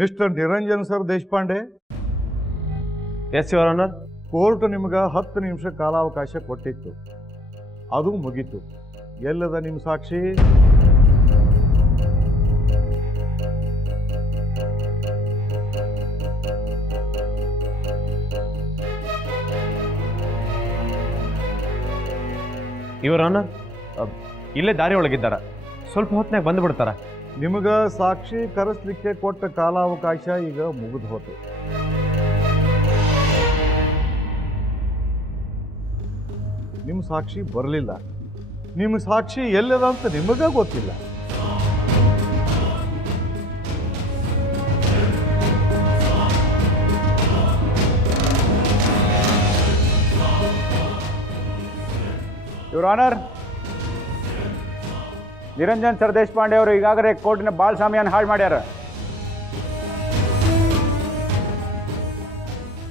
Mister Niranjan sir Deshpande. Yes your honour. Court ನಿಮ್ಗೆ 10 ನಿಮಿಷ ಕಾಲಾವಕಾಶ ಕೊಟ್ಟಿತ್ತು, ಅದು ಮುಗೀತು. ಎಲ್ಲದ ನಿಮ್ಮ ಸಾಕ್ಷಿ? ಯುವರ್ ಆನರ್, ಇಲ್ಲೇ ದಾರಿ ಒಳಗಿದ್ದಾರ, ಸ್ವಲ್ಪ ಹೊತ್ತಿನಾಗ ಬಂದುಬಿಡ್ತಾರ. ನಿಮಗೆ ಸಾಕ್ಷಿ ಕರೆಸಲಿಕ್ಕೆ ಕೊಟ್ಟ ಕಾಲಾವಕಾಶ ಈಗ ಮುಗಿದು ಹೋತು. ನಿಮ್ಮ ಸಾಕ್ಷಿ ಬರಲಿಲ್ಲ. ನಿಮ್ಮ ಸಾಕ್ಷಿ ಎಲ್ಲದ ಅಂತ ನಿಮಗ ಗೊತ್ತಿಲ್ಲ. Your honour, Niranjan sir Deshpande ಅವರು ಈಗಾಗಲೇ ಕೋರ್ಟಿನ ಬಾಳ್ ಸಾಮಿಯನ್ನು ಹಾಳು ಮಾಡ್ಯಾರ.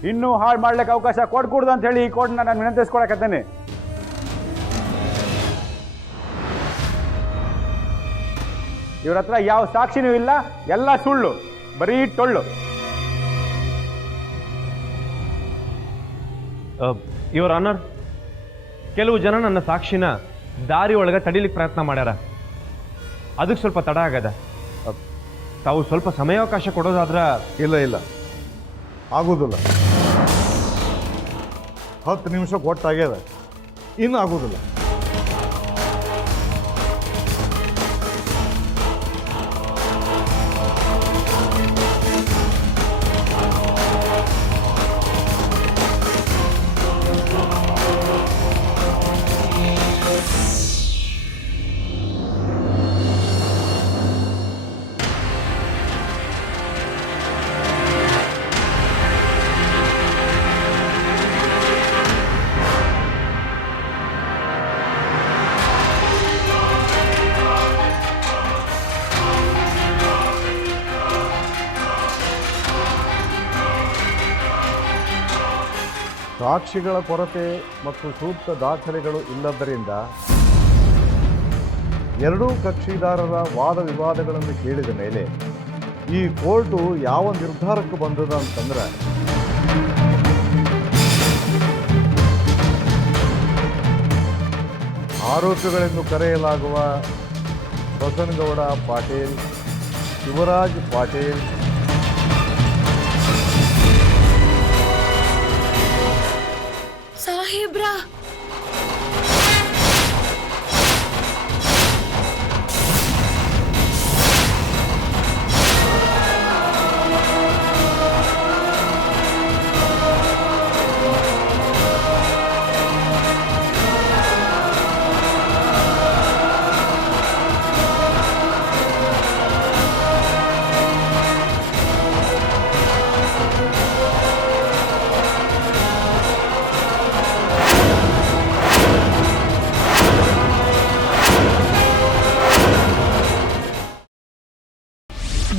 ಇನ್ನೂ ಹಾಳು ಮಾಡ್ಲಿಕ್ಕೆ ಅವಕಾಶ ಕೊಡ್ಕೂಡ್ದು ಅಂತ ಹೇಳಿ ಈ ಕೋರ್ಟ್ನ ನಾನು ವಿನಂತಿಸ್ಕೊಳಕತ್ತೇನೆ. ಇವ್ರ ಹತ್ರ ಯಾವ ಸಾಕ್ಷಿನೂ ಇಲ್ಲ, ಎಲ್ಲ ಸುಳ್ಳು, ಬರೀ ಟೊಳ್ಳು. ಯುವರ್ ಆನರ್, ಕೆಲವು ಜನ ನನ್ನ ಸಾಕ್ಷಿನ ದಾರಿ ಒಳಗೆ ತಡಿಲಿಕ್ಕೆ ಪ್ರಯತ್ನ ಮಾಡ್ಯಾರ. ಅದಕ್ಕೆ ಸ್ವಲ್ಪ ತಡ ಆಗದ. ತಾವು ಸ್ವಲ್ಪ ಸಮಯಾವಕಾಶ ಕೊಡೋದಾದ್ರ. ಇಲ್ಲ, ಆಗೋದಿಲ್ಲ. 10 ನಿಮಿಷ ಕೊಟ್ಟಾಗ್ಯದ, ಇನ್ನು ಆಗೋದಿಲ್ಲ. ಸಾಕ್ಷಿಗಳ ಕೊರತೆ ಮತ್ತು ಸೂಕ್ತ ದಾಖಲೆಗಳು ಇಲ್ಲದ್ದರಿಂದ ಎರಡೂ ಕಕ್ಷಿದಾರರ ವಾದ ವಿವಾದಗಳನ್ನು ಕೇಳಿದ ಮೇಲೆ ಈ ಕೋರ್ಟು ಯಾವ ನಿರ್ಧಾರಕ್ಕೆ ಬಂದದ ಅಂತಂದ್ರೆ, ಆರೋಪಿಗಳೆಂದು ಕರೆಯಲಾಗುವ ಬಸನಗೌಡ ಪಾಟೀಲ್, ಶಿವರಾಜ್ ಪಾಟೀಲ್, ಸಾಹೇಬ್ರ,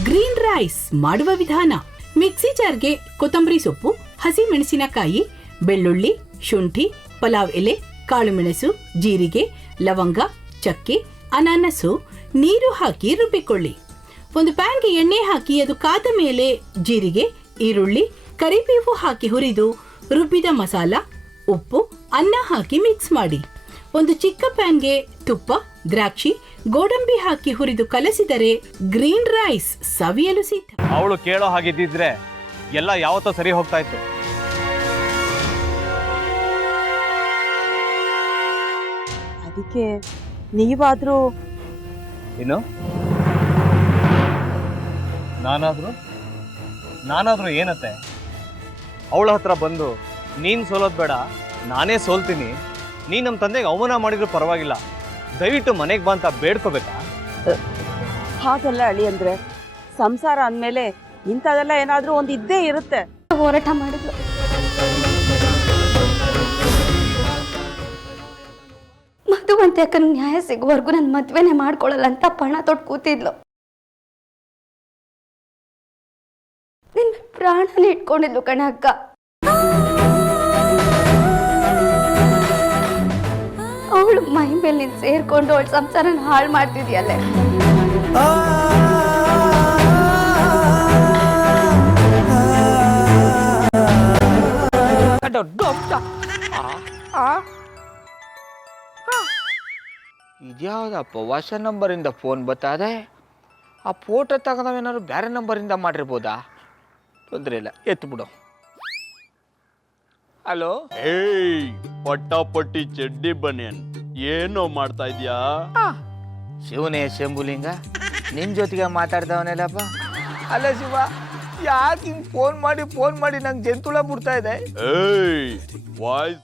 ಗ್ರೀನ್ ರೈಸ್ ಮಾಡುವ ವಿಧಾನ. ಮಿಕ್ಸಿ ಜಾರ್ಗೆ ಕೊತ್ತಂಬರಿ ಸೊಪ್ಪು, ಹಸಿ ಮೆಣಸಿನಕಾಯಿ, ಬೆಳ್ಳುಳ್ಳಿ, ಶುಂಠಿ, ಪಲಾವ್ ಎಲೆ, ಕಾಳುಮೆಣಸು, ಜೀರಿಗೆ, ಲವಂಗ, ಚಕ್ಕೆ, ಅನಾನಸು, ನೀರು ಹಾಕಿ ರುಬ್ಬಿಕೊಳ್ಳಿ. ಒಂದು ಪ್ಯಾನ್ಗೆ ಎಣ್ಣೆ ಹಾಕಿ ಅದು ಕಾದ ಮೇಲೆ ಜೀರಿಗೆ, ಈರುಳ್ಳಿ, ಕರಿಬೇವು ಹಾಕಿ ಹುರಿದು ರುಬ್ಬಿದ ಮಸಾಲ, ಉಪ್ಪು, ಅನ್ನ ಹಾಕಿ ಮಿಕ್ಸ್ ಮಾಡಿ. ಒಂದು ಚಿಕ್ಕ ಪ್ಯಾನ್ಗೆ ತುಪ್ಪ, ದ್ರಾಕ್ಷಿ, ಗೋಡಂಬಿ ಹಾಕಿ ಹುರಿದು ಕಲಸಿದರೆ ಗ್ರೀನ್ ರೈಸ್ ಸವಿಯಲು ಸಿದ್ಧ. ಅವಳು ಕೇಳೋ ಹಾಗಿದ್ದಿದ್ರೆ ಎಲ್ಲ ಯಾವತ್ತೋ ಸರಿ ಹೋಗ್ತಾ ಇತ್ತು. ಅದಕ್ಕೆ ನೀವಾದ್ರೂ. ಏನು? ನಾನಾದ್ರೂ ಏನತ್ತೆ? ಅವಳ ಹತ್ರ ಬಂದು ನೀನ್ ಸೋಲೋದ್ ಬೇಡ, ನಾನೇ ಸೋಲ್ತೀನಿ, ನೀ ನಮ್ಮ ತಂದೆಗೆ ಅವಮಾನ ಮಾಡಿದ್ರು ಪರವಾಗಿಲ್ಲ, ದಯವಿಟ್ಟು ಮನೆಗೆ ಬಾ ಅಂತ ಬೇಡ್ಕೋಬೇಕಾ? ಹಾಗೆಲ್ಲ ಅಳಿ ಅಂದ್ರೆ ಸಂಸಾರ ಅಂದ್ಮೇಲೆ ಇಂಥದೆಲ್ಲ ಏನಾದ್ರೂ ಒಂದು ಇದ್ದೇ ಇರುತ್ತೆ. ಹೋರಾಟ ಮಾಡಿದ್ಲು. ಮಧುವಂತೆ ಅಕ್ಕನ ನ್ಯಾಯ ಸಿಗುವವರೆಗೂ ನನ್ನ ಮದ್ವೆನೆ ಮಾಡ್ಕೊಳ್ಳಲ್ಲ ಅಂತ ಪಣ ತೊಟ್ಟು ಕೂತಿದ್ಲು. ನಿನ್ನ ಪ್ರಾಣನೇ ಇಟ್ಕೊಂಡಿದ್ಲು ಕಣ ಅಕ್ಕ. ಅವಳು ಮೈ ಮೇಲೆ ನೀನು ಸೇರ್ಕೊಂಡು ಅವಳ ಸಂಸಾರನ ಹಾಳು ಮಾಡ್ತಿದ್ಯಲ್ಲೇ. ಇದ್ಯಾವುದಪ್ಪ ಹೊಸ ನಂಬರಿಂದ ಫೋನ್ ಬರ್ತದೆ. ಆ ಫೋಟೋ ತಗೊಂಡವೇನಾದ್ರು ಬೇರೆ ನಂಬರಿಂದ ಮಾಡಿರ್ಬೋದಾ? ತೊಂದರೆ ಇಲ್ಲ, ಎತ್ತು ಬಿಡು. ಹಲೋ, ಏಯ್ ಪಟ್ಟಾಪಟ್ಟಿ ಚಡ್ಡಿ ಬನಿಯನ್, ಏನೋ ಮಾಡ್ತಾ ಇದ್ಯಾ? ಶಿವನೇ ಶಂಭುಲಿಂಗ, ನಿನ್ನ ಜೊತೆಗೆ ಮಾತಾಡ್ದವನೇಲಪ್ಪ. ಅಲ್ಲ ಶಿವ, ಯಾಕೆ ಹಿಂಗೆ ಫೋನ್ ಮಾಡಿ ನಂಗೆ ಜಂತುಳ ಬಿಡ್ತಾ ಇದೆ? ಏಯ್ ವಾಯ್ಸ್